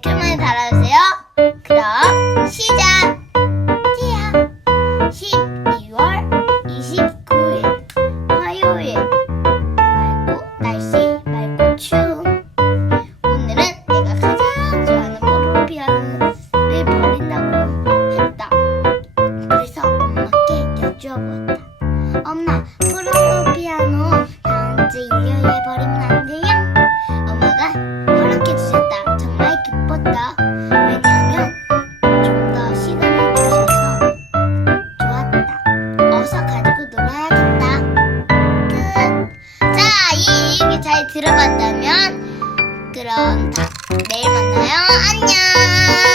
댓글만 달아주세요. 그럼 시작! 지야 12월 29일 화요일 맑고 날씨 맑고 추운 오늘은 내가 가장 좋아하는 모로피아를 버린다고 했다. 그래서 엄마께 여쭈어보았다. 엄마, 프로모 들어봤다면 그럼 다 내일 만나요. 안녕.